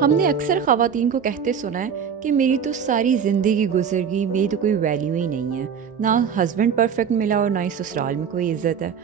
हमने अक्सर ख़वातीन को कहते सुना है कि मेरी तो सारी ज़िंदगी गुजर गई, मेरी तो कोई वैल्यू ही नहीं है। ना हस्बैंड परफेक्ट मिला और ना ही ससुराल में कोई इज़्ज़त है,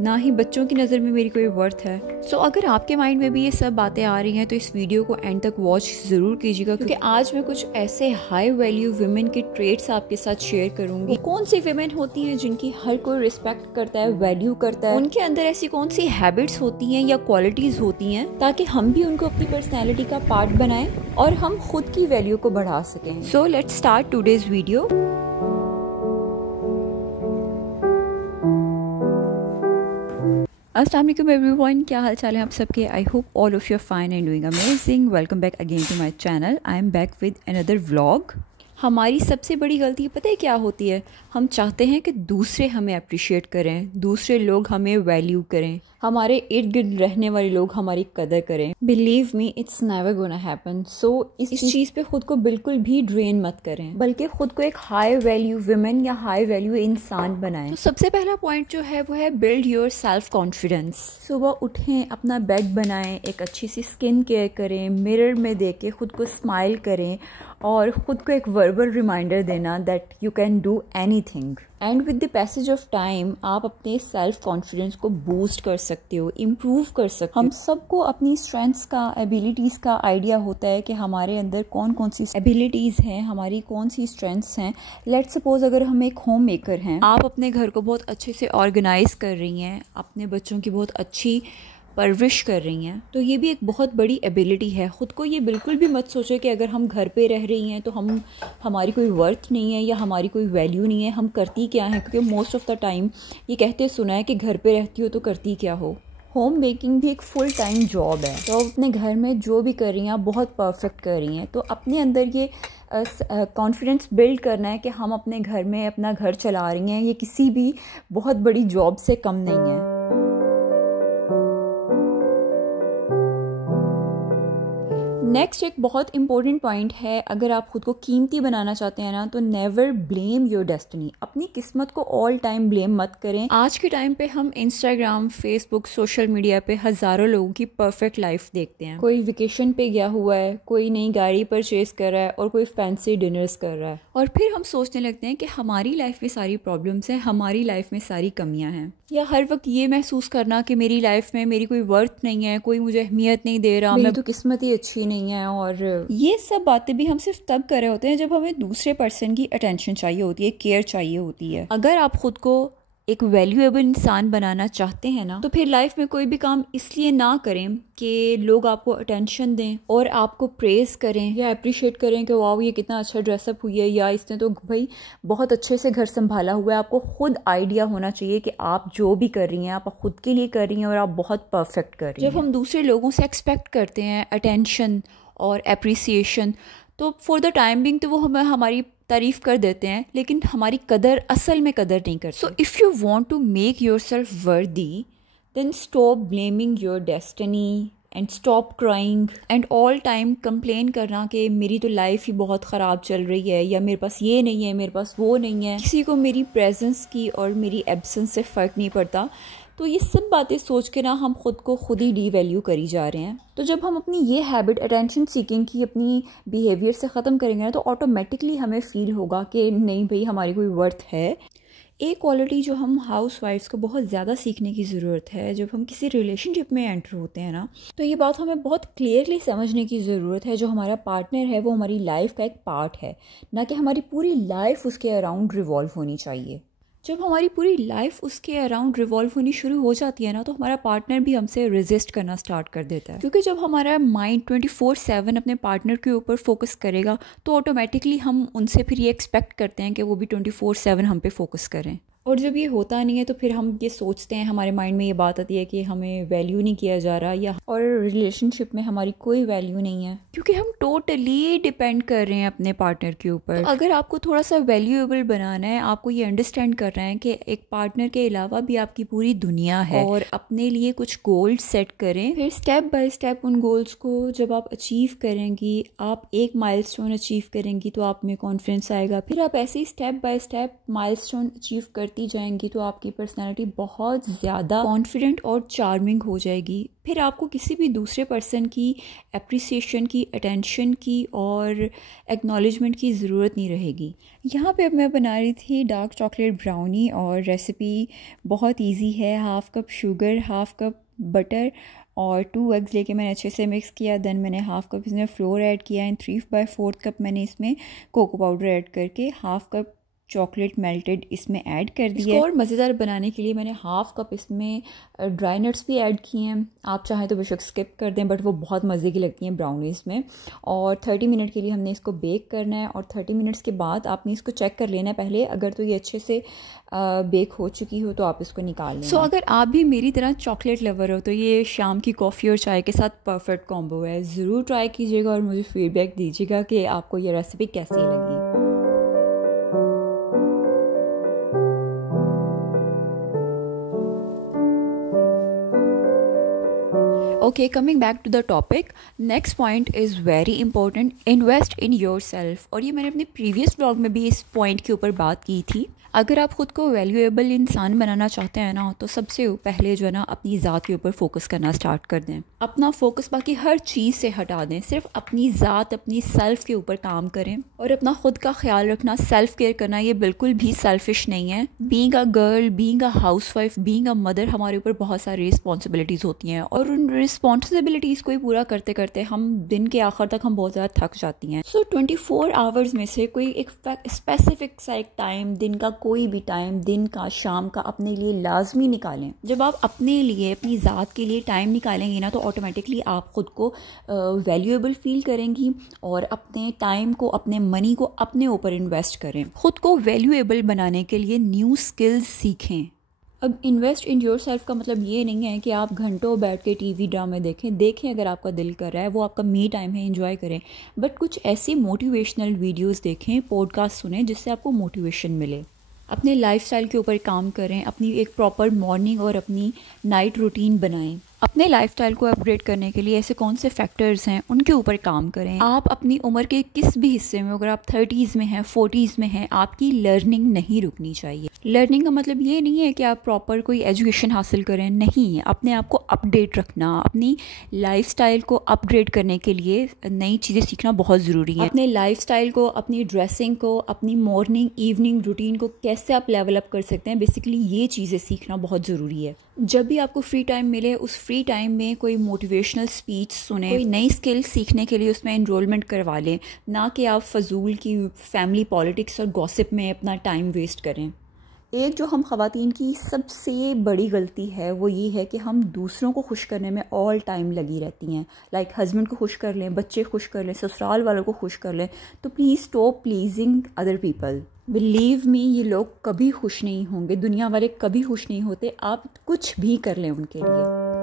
ना ही बच्चों की नज़र में मेरी कोई वर्थ है। सो अगर आपके माइंड में भी ये सब बातें आ रही हैं तो इस वीडियो को एंड तक वॉच ज़रूर कीजिएगा, क्योंकि आज मैं कुछ ऐसे हाई वैल्यू वुमेन के ट्रेट्स आपके साथ शेयर करूँगी। कौन सी वुमेन होती हैं जिनकी हर कोई रिस्पेक्ट करता है, वैल्यू करता है, उनके अंदर ऐसी कौन सी हैबिट्स होती हैं या क्वालिटीज़ होती हैं ताकि हम भी उनको अपनी पर्सनैलिटी का पार्ट बनाएं और हम खुद की वैल्यू को बढ़ा सकें। So let's start today's video. अस्सलाम वालेकुम एवरीवन, क्या हाल चाल है आप सबके। I hope all of you are fine and doing amazing. Welcome back again to my channel. I am back with another vlog. हमारी सबसे बड़ी गलती पता है क्या होती है? हम चाहते हैं कि दूसरे हमें अप्रिशिएट करें, दूसरे लोग हमें वैल्यू करें, हमारे इर्द गिर्द रहने वाले लोग हमारी कदर करें। Believe me, it's never gonna happen. So इस चीज़ पे खुद को बिल्कुल भी ड्रेन मत करें, बल्कि खुद को एक हाई वैल्यू वुमेन या हाई वैल्यू इंसान बनाएं। तो सबसे पहला पॉइंट जो है वो है बिल्ड योर सेल्फ कॉन्फिडेंस। सुबह उठें, अपना बेड बनाएं, एक अच्छी सी स्किन केयर करें, मिरर में देख के खुद को स्माइल करें और ख़ुद को एक वर्बल रिमाइंडर देना that you can do anything. And with the passage of time आप अपने सेल्फ कॉन्फिडेंस को बूस्ट कर सकते हो, इम्प्रूव कर सकते हो। हम सबको अपनी स्ट्रेंथ्स का, एबिलिटीज़ का आइडिया होता है कि हमारे अंदर कौन कौन सी एबिलिटीज़ हैं, हमारी कौन सी स्ट्रेंथ्स हैं। लेट्स सपोज अगर हम एक होम मेकर हैं, आप अपने घर को बहुत अच्छे से ऑर्गेनाइज कर रही हैं, अपने बच्चों की बहुत अच्छी परवरिश कर रही हैं, तो ये भी एक बहुत बड़ी एबिलिटी है। ख़ुद को ये बिल्कुल भी मत सोचो कि अगर हम घर पे रह रही हैं तो हमारी कोई वर्थ नहीं है या हमारी कोई वैल्यू नहीं है। हम करती क्या हैं? क्योंकि मोस्ट ऑफ़ द टाइम ये कहते सुना है कि घर पे रहती हो तो करती क्या हो। होम मेकिंग भी एक फुल टाइम जॉब है। तो अपने घर में जो भी कर रही हैं आप बहुत परफेक्ट कर रही हैं। तो अपने अंदर ये कॉन्फिडेंस बिल्ड करना है कि हम अपने घर में अपना घर चला रही हैं, ये किसी भी बहुत बड़ी जॉब से कम नहीं है। नेक्स्ट एक बहुत इंपॉर्टेंट पॉइंट है, अगर आप खुद को कीमती बनाना चाहते हैं ना तो नेवर ब्लेम योर डेस्टिनी। अपनी किस्मत को ऑल टाइम ब्लेम मत करें। आज के टाइम पे हम इंस्टाग्राम, फेसबुक, सोशल मीडिया पे हज़ारों लोगों की परफेक्ट लाइफ देखते हैं। कोई वेकेशन पे गया हुआ है, कोई नई गाड़ी परचेज कर रहा है और कोई फैंसी डिनर्स कर रहा है, और फिर हम सोचने लगते हैं कि हमारी लाइफ में सारी प्रॉब्लम्स हैं, हमारी लाइफ में सारी कमियाँ हैं। या हर वक्त ये महसूस करना कि मेरी लाइफ में मेरी कोई वर्थ नहीं है, कोई मुझे अहमियत नहीं दे रहा, मेरी तो किस्मत ही अच्छी नहीं है। और ये सब बातें भी हम सिर्फ तब कर रहे होते हैं जब हमें दूसरे पर्सन की अटेंशन चाहिए होती है, केयर चाहिए होती है। अगर आप खुद को एक वैल्यूएबल इंसान बनाना चाहते हैं ना, तो फिर लाइफ में कोई भी काम इसलिए ना करें कि लोग आपको अटेंशन दें और आपको प्रेज़ करें या अप्रिशिएट करें कि वाह ये कितना अच्छा ड्रेसअप हुई है, या इसने तो भाई बहुत अच्छे से घर संभाला हुआ है। आपको खुद आइडिया होना चाहिए कि आप जो भी कर रही हैं आप खुद के लिए कर रही हैं और आप बहुत परफेक्ट कर रही हैं। जब हम दूसरे लोगों से एक्सपेक्ट करते हैं अटेंशन और अप्रिसिएशन, तो फॉर द टाइम बिंग तो वो हमारी तारीफ़ कर देते हैं, लेकिन हमारी कदर असल में कदर नहीं करते। So if you want to make yourself worthy, then stop blaming your destiny and stop crying and all time complain करना कि मेरी तो लाइफ ही बहुत ख़राब चल रही है, या मेरे पास ये नहीं है, मेरे पास वो नहीं है। किसी को मेरी प्रेजेंस की और मेरी एब्सेंस से फ़र्क नहीं पड़ता। तो ये सब बातें सोच के ना हम खुद को खुद ही डीवैल्यू करी जा रहे हैं। तो जब हम अपनी ये हैबिट अटेंशन सीकिंग की अपनी बिहेवियर से ख़त्म करेंगे ना, तो ऑटोमेटिकली हमें फील होगा कि नहीं भाई हमारी कोई वर्थ है। एक क्वालिटी जो हम हाउस वाइफ्स को बहुत ज़्यादा सीखने की ज़रूरत है, जब हम किसी रिलेशनशिप में एंटर होते हैं ना, तो ये बात हमें बहुत क्लियरली समझने की ज़रूरत है। जो हमारा पार्टनर है वो हमारी लाइफ का एक पार्ट है, ना कि हमारी पूरी लाइफ उसके अराउंड रिवॉल्व होनी चाहिए। जब हमारी पूरी लाइफ उसके अराउंड रिवॉल्व होनी शुरू हो जाती है ना, तो हमारा पार्टनर भी हमसे रेजिस्ट करना स्टार्ट कर देता है। क्योंकि जब हमारा माइंड 24/7 अपने पार्टनर के ऊपर फोकस करेगा, तो ऑटोमेटिकली हम उनसे फिर ये एक्सपेक्ट करते हैं कि वो भी 24/7 हम पे फोकस करें। और जब ये होता नहीं है तो फिर हम ये सोचते हैं, हमारे माइंड में ये बात आती है कि हमें वैल्यू नहीं किया जा रहा, या और रिलेशनशिप में हमारी कोई वैल्यू नहीं है, क्योंकि हम टोटली डिपेंड कर रहे हैं अपने पार्टनर के ऊपर। तो अगर आपको थोड़ा सा वैल्यूएबल बनाना है, आपको ये अंडरस्टैंड करना है कि एक पार्टनर के अलावा भी आपकी पूरी दुनिया है, और अपने लिए कुछ गोल्स सेट करें। फिर स्टेप बाय स्टेप उन गोल्स को जब आप अचीव करेंगी, आप एक माइलस्टोन अचीव करेंगी तो आप में कॉन्फिडेंस आएगा। फिर आप ऐसे ही step by step milestone achieve करते करती जाएंगी तो आपकी पर्सनैलिटी बहुत ज़्यादा कॉन्फिडेंट और चार्मिंग हो जाएगी। फिर आपको किसी भी दूसरे पर्सन की अप्रिसिएशन की, अटेंशन की और एक्नॉलेजमेंट की ज़रूरत नहीं रहेगी। यहाँ पे अब मैं बना रही थी डार्क चॉकलेट ब्राउनी और रेसिपी बहुत इजी है। Half cup sugar, half cup butter और 2 एग्स लेके मैंने अच्छे से मिक्स किया। देन मैंने हाफ़ कप इसमें फ्लोर ऐड किया एंड 3/4 कप मैंने इसमें कोको पाउडर ऐड करके हाफ़ कप चॉकलेट मेल्टेड इसमें ऐड कर दिया। इसको और मज़ेदार बनाने के लिए मैंने हाफ़ कप इसमें ड्राई नट्स भी ऐड किए हैं। आप चाहें तो बेशक स्किप कर दें, बट वो बहुत मज़े की लगती हैं ब्राउनीज़ में। और 30 मिनट के लिए हमने इसको बेक करना है और 30 मिनट्स के बाद आपने इसको चेक कर लेना है पहले। अगर तो ये अच्छे से बेक हो चुकी हो तो आप इसको निकाल लें। अगर आप भी मेरी तरह चॉकलेट लवर हो तो ये शाम की कॉफ़ी और चाय के साथ परफेक्ट कॉम्बो है। ज़रूर ट्राई कीजिएगा और मुझे फीडबैक दीजिएगा कि आपको ये रेसिपी कैसी लगी। Okay, coming back to the topic, next point is very important, invest in yourself। और ये मैंने अपने प्रीवियस व्लॉग में भी इस पॉइंट के ऊपर बात की थी। अगर आप ख़ुद को वैल्यूएबल इंसान बनाना चाहते हैं ना, तो सबसे पहले जो है ना अपनी ज़ात के ऊपर फोकस करना स्टार्ट कर दें। अपना फोकस बाकी हर चीज़ से हटा दें, सिर्फ अपनी ज़ात, अपनी सेल्फ़ के ऊपर काम करें। और अपना ख़ुद का ख्याल रखना, सेल्फ़ केयर करना, ये बिल्कुल भी सेल्फ़िश नहीं है। Being a girl, being a housewife, being a mother, हमारे ऊपर बहुत सारी रिस्पॉन्सिबिलिटीज़ होती हैं और उन रिस्पॉन्सिबिलिटीज़ को ही पूरा करते करते हम दिन के आखिर तक हम बहुत ज़्यादा थक जाती हैं। सो 24 आवर्स में से कोई एक स्पेसिफिक सा एक टाइम, दिन का कोई भी टाइम, दिन का, शाम का, अपने लिए लाजमी निकालें। जब आप अपने लिए, अपनी ज़ात के लिए टाइम निकालेंगे ना, तो ऑटोमेटिकली आप ख़ुद को वैल्यूएबल फील करेंगी और अपने टाइम को, अपने मनी को अपने ऊपर इन्वेस्ट करें। ख़ुद को वैल्यूएबल बनाने के लिए न्यू स्किल्स सीखें। अब इन्वेस्ट इन योर सेल्फ का मतलब ये नहीं है कि आप घंटों बैठ के टीवी ड्रामे देखें अगर आपका दिल कर रहा है, वो आपका मी टाइम है, एंजॉय करें। बट कुछ ऐसी मोटिवेशनल वीडियोस देखें, पॉडकास्ट सुनें जिससे आपको मोटिवेशन मिले। अपने लाइफस्टाइल के ऊपर काम करें, अपनी एक प्रॉपर मॉर्निंग और अपनी नाइट रूटीन बनाएं। अपने लाइफस्टाइल को अपग्रेड करने के लिए ऐसे कौन से फैक्टर्स हैं, उनके ऊपर काम करें। आप अपनी उम्र के किस भी हिस्से में, अगर आप 30s में हैं, 40s में हैं, आपकी लर्निंग नहीं रुकनी चाहिए। लर्निंग का मतलब ये नहीं है कि आप प्रॉपर कोई एजुकेशन हासिल करें, नहीं। अपने आप को अपडेट रखना, अपनी लाइफस्टाइल को अपग्रेड करने के लिए नई चीज़ें सीखना बहुत ज़रूरी है। अपने लाइफस्टाइल को, अपनी ड्रेसिंग को, अपनी मॉर्निंग इवनिंग रूटीन को कैसे आप लेवल अप कर सकते हैं, बेसिकली ये चीज़ें सीखना बहुत ज़रूरी है। जब भी आपको फ्री टाइम मिले, उस फ्री टाइम में कोई मोटिवेशनल स्पीच सुने, कोई नई स्किल सीखने के लिए उसमें एनरोलमेंट करवा लें, ना कि आप फजूल की फैमिली पॉलिटिक्स और गॉसिप में अपना टाइम वेस्ट करें। एक जो हम ख़वातीन की सबसे बड़ी गलती है वो ये है कि हम दूसरों को खुश करने में ऑल टाइम लगी रहती हैं। लाइक हस्बैंड को खुश कर लें, बच्चे खुश कर लें, ससुराल वालों को खुश कर लें। तो please stop pleasing other people. Believe me, ये लोग कभी खुश नहीं होंगे, दुनिया वाले कभी खुश नहीं होते। आप कुछ भी कर लें उनके लिए।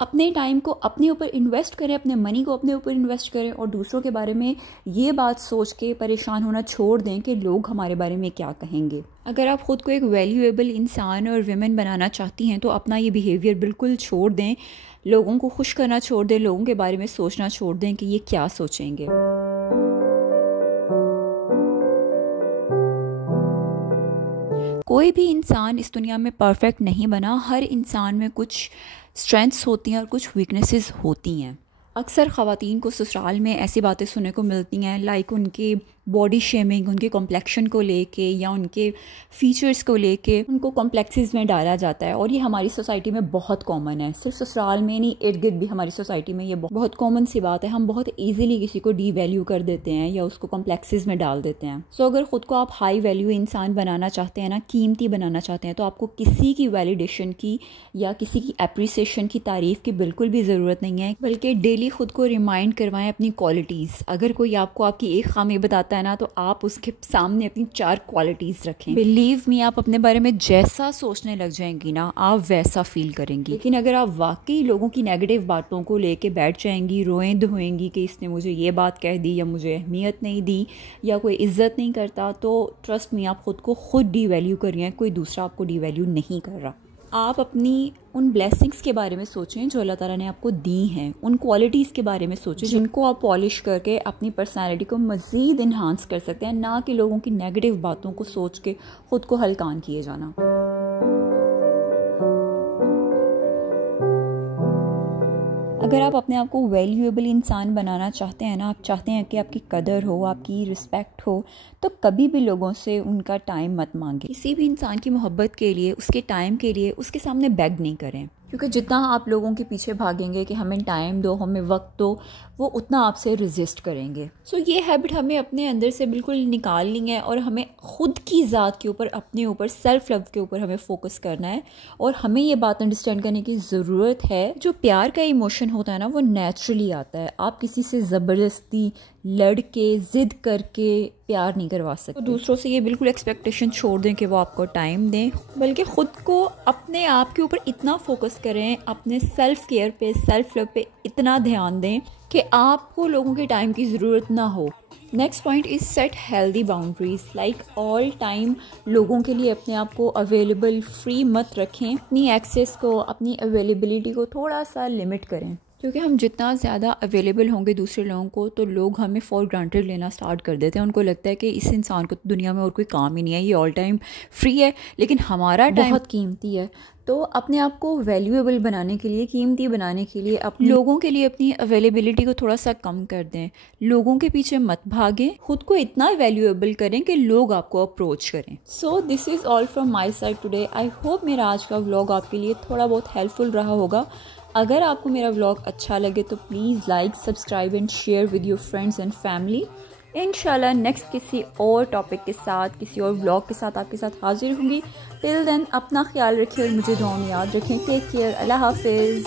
अपने टाइम को अपने ऊपर इन्वेस्ट करें, अपने मनी को अपने ऊपर इन्वेस्ट करें और दूसरों के बारे में ये बात सोच के परेशान होना छोड़ दें कि लोग हमारे बारे में क्या कहेंगे। अगर आप ख़ुद को एक वैल्यूएबल इंसान और विमेन बनाना चाहती हैं तो अपना ये बिहेवियर बिल्कुल छोड़ दें। लोगों को खुश करना छोड़ दें, लोगों के बारे में सोचना छोड़ दें कि ये क्या सोचेंगे। कोई भी इंसान इस दुनिया में परफेक्ट नहीं बना। हर इंसान में कुछ स्ट्रेंथ्स होती हैं और कुछ वीकनेसेस होती हैं। अक्सर ख़वातीन को ससुराल में ऐसी बातें सुनने को मिलती हैं, लाइक उनके बॉडी शेमिंग, उनके कॉम्प्लेक्शन को लेके या उनके फीचर्स को लेके उनको कॉम्प्लेक्सेस में डाला जाता है। और ये हमारी सोसाइटी में बहुत कॉमन है, सिर्फ ससुराल में नहीं, इर्द गिर्द भी हमारी सोसाइटी में ये बहुत कॉमन सी बात है। हम बहुत ईजिली किसी को डी वैल्यू कर देते हैं या उसको कॉम्प्लेक्सेस में डाल देते हैं। सो अगर ख़ुद को आप हाई वैल्यू इंसान बनाना चाहते हैं ना, कीमती बनाना चाहते हैं, तो आपको किसी की वैलिडेशन की या किसी की अप्रिसिएशन की, तारीफ़ की बिल्कुल भी ज़रूरत नहीं है। बल्कि डेली खुद को रिमाइंड करवाएं अपनी क्वालिटीज़। अगर कोई आपको आपकी एक खामी बताता है ना, तो आप उसके सामने अपनी 4 क्वालिटीज़ रखें। बिलीव मी, आप अपने बारे में जैसा सोचने लग जाएंगी ना, आप वैसा फील करेंगी। लेकिन अगर आप वाकई लोगों की नेगेटिव बातों को लेके बैठ जाएंगी, रोएं धोएंगी कि इसने मुझे ये बात कह दी या मुझे अहमियत नहीं दी या कोई इज्जत नहीं करता, तो ट्रस्ट मी, आप खुद को खुद डी वैल्यू कर रही हैं, कोई दूसरा आपको डी वैल्यू नहीं कर रहा। आप अपनी उन ब्लेसिंग्स के बारे में सोचें जो अल्लाह ताला ने आपको दी हैं, उन क्वालिटीज़ के बारे में सोचें जिनको आप पॉलिश करके अपनी पर्सनैलिटी को मज़ीद इन्हांस कर सकते हैं, ना कि लोगों की नेगेटिव बातों को सोच के ख़ुद को हल्कान किए जाना। अगर आप अपने आप को वैल्यूएबल इंसान बनाना चाहते हैं ना, आप चाहते हैं कि आपकी कदर हो, आपकी रिस्पेक्ट हो, तो कभी भी लोगों से उनका टाइम मत मांगे। किसी भी इंसान की मोहब्बत के लिए, उसके टाइम के लिए उसके सामने बेग नहीं करें, क्योंकि जितना आप लोगों के पीछे भागेंगे कि हमें टाइम दो, हमें वक्त दो, वो उतना आपसे रेजिस्ट करेंगे। सो ये हैबिट हमें अपने अंदर से बिल्कुल निकालनी है और हमें खुद की ज़ात के ऊपर, अपने ऊपर, सेल्फ लव के ऊपर हमें फोकस करना है। और हमें ये बात अंडरस्टैंड करने की ज़रूरत है, जो प्यार का इमोशन होता है ना, वो नेचुरली आता है। आप किसी से ज़बरदस्ती लड़ के ज़िद करके प्यार नहीं करवा सकते। तो दूसरों से ये बिल्कुल एक्सपेक्टेशन छोड़ दें कि वो आपको टाइम दें, बल्कि ख़ुद को, अपने आप के ऊपर इतना फोकस करें, अपने सेल्फ केयर पे, सेल्फ लव पे इतना ध्यान दें कि आपको लोगों के टाइम की ज़रूरत ना हो। Next point is set healthy boundaries. Like all time लोगों के लिए अपने आप को अवेलेबल फ्री मत रखें। अपनी एक्सेस को, अपनी अवेलेबिलिटी को थोड़ा सा लिमिट करें, क्योंकि हम जितना ज़्यादा अवेलेबल होंगे दूसरे लोगों को, तो लोग हमें फॉर ग्रांटेड लेना स्टार्ट कर देते हैं। उनको लगता है कि इस इंसान को तो दुनिया में और कोई काम ही नहीं है, ये ऑल टाइम फ्री है, लेकिन हमारा टाइम बहुत कीमती है। तो अपने आप को वैल्यूएबल बनाने के लिए, कीमती बनाने के लिए, अपने लोगों के लिए अपनी अवेलेबिलिटी को थोड़ा सा कम कर दें। लोगों के पीछे मत भागें, खुद को इतना वैल्यूएबल करें कि लोग आपको अप्रोच करें। So this is all from my side today. I hope मेरा आज का व्लॉग आपके लिए थोड़ा बहुत हेल्पफुल रहा होगा। अगर आपको मेरा व्लॉग अच्छा लगे तो please like, subscribe and share with your friends and family. इंशाल्लाह नेक्स्ट किसी और टॉपिक के साथ, किसी और व्लॉग के साथ आपके साथ हाजिर होंगी। टिल देन अपना ख्याल रखिए और मुझे दुआ में याद रखें। Take care. अल्लाह हाफिज़।